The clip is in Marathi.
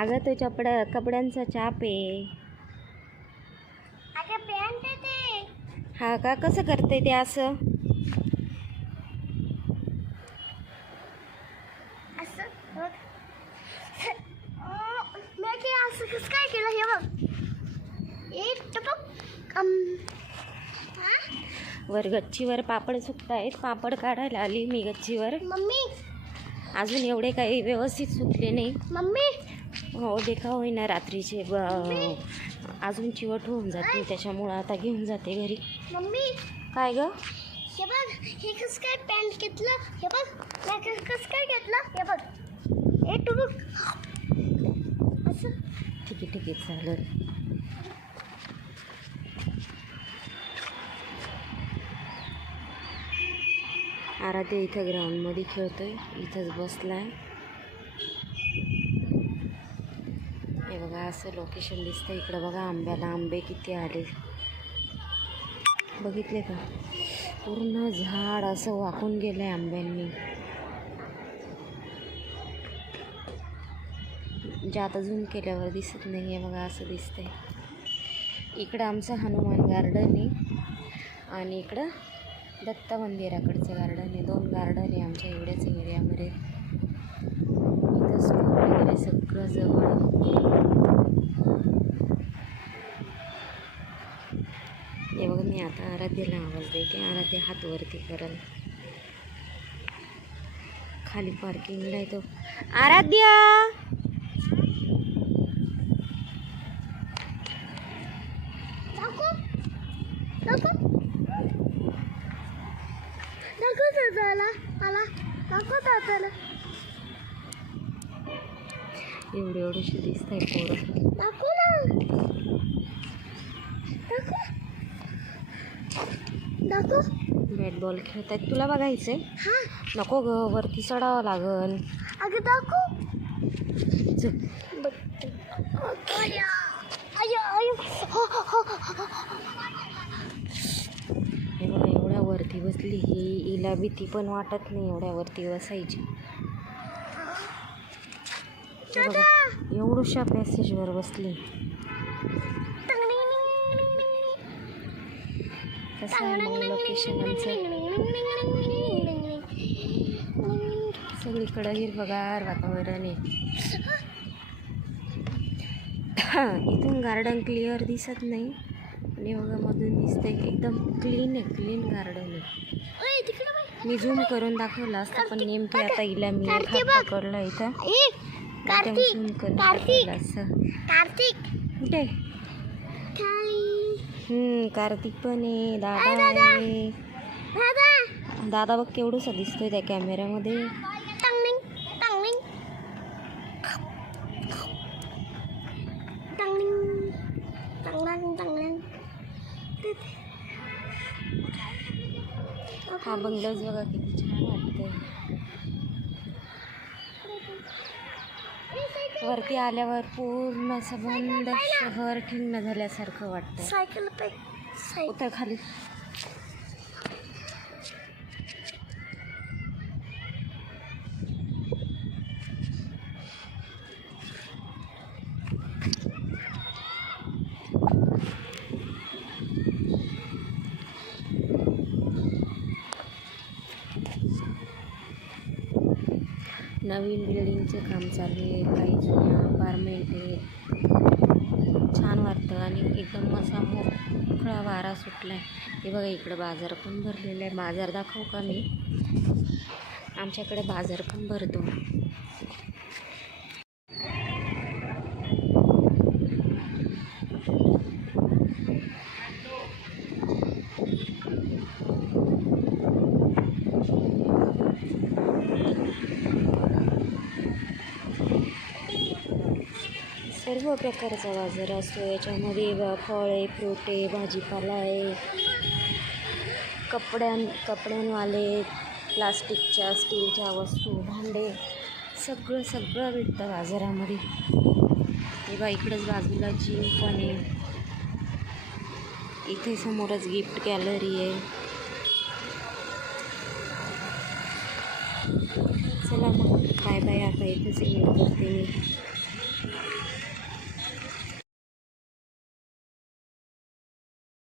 अगं तो कपड्यांचा चाप आहे. अगं पॅन्ट आहे ते. हा का? कसं करते ते असं? असं बघ. मी काय असं कसं काय केलं हे बघ. एक टपक वर गच्चीवर पापड सुकतायत. पापड काढायला आली मी गच्चीवर. मम्मी अजून एवढे काही व्यवस्थित सुकले नाही. मम्मी हो देखा होईना रात्रीचे अजून चिवट होऊन जाते, त्याच्यामुळं आता घेऊन जाते घरी. मम्मी काय ग? हे बघ, हे कसं काय पॅन्ट घेतलं. हे बघ मी कसं काय घेतलं. हे बघ एक टपक असं. ठीक आहे चालेल. आराध्य इथं ग्राउंडमध्ये खेळतोय, इथंच बसलाय. हे बघा असं लोकेशन दिसतं. इकडं बघा आंब्याला आंबे किती आले बघितले का? पूर्ण झाड असं वाकून गेलंय आंब्यांनी. जे आता झूम केल्यावर दिसत नाही आहे बघा, असं दिसतंय. इकडं आमचं हनुमान गार्डन आहे आणि इकडं दत्त मंदिराकडचं गार्डन आहे. 2 गार्डन आहे आमच्या एवढ्याच एरियामध्ये. इथं स्कूल वगैरे सगळं जवळ. हे बघा मी आता आराध्याला आवाज देते. आराध्य हात वरती करल. खाली पार्किंगला आहे तो. आराध्य एवढेशी दिसत आहे पोरं. बॅट बॉल खेळत आहेत. तुला बघायचंय? नको ग, वरती चढावं लागल. अगं दाखव. हे बघा एवढ्या वरती बसली ही. हिला भीती पण वाटत नाही एवढ्या वरती बसायची. बघा एवढ्याशा पॅसेजवर बसली. कसं आहे मग लोकेशन आमचं? सगळीकडं हिरवगार वातावरण आहे. इथून गार्डन क्लिअर दिसत नाही आणि बघा मधून दिसतंय एकदम क्लीन आहे. क्लीन गार्डन आहे. मी झूम करून दाखवलं असतं पण नेमकी आता हिला मी पकडलं इथं. झूम करून दाखवलं असं. कुठे? कार्तिक पण आहे. दादा आहे. दादा बघ केवढंसं दिसतोय त्या कॅमेऱ्यामध्ये. हा बंगलाच बघा किती छान वाटतंय. वरती आल्यावर पूर्ण असं बंद शहर ठिण्ण झाल्यासारखं वाटतं. सायकल उतर खाली. नवीन बिल्डिंगचे काम चालू आहे. काही जुन्या अपार्टमेंट आहे. छान वाटतं आणि एकदम असा मोकळा वारा सुटला आहे. हे बघा इकडं बाजार पण भरलेला आहे. बाजार दाखवू का मी? आमच्याकडे बाजार पण भरतो. सर्व प्रकारचा बाजार असतो. याच्यामध्ये फळे, फ्रुटे, भाजीपाला आहे. कपड्यांवाले, प्लास्टिकच्या, स्टीलच्या वस्तू, भांडे सगळं भेटतं बाजारामध्ये. तेव्हा इकडंच बाजूला जिम पण आहे. इथे समोरच गिफ्ट गॅलरी आहे. चला मग बाय बाय. आता इथेच एंड करते मी.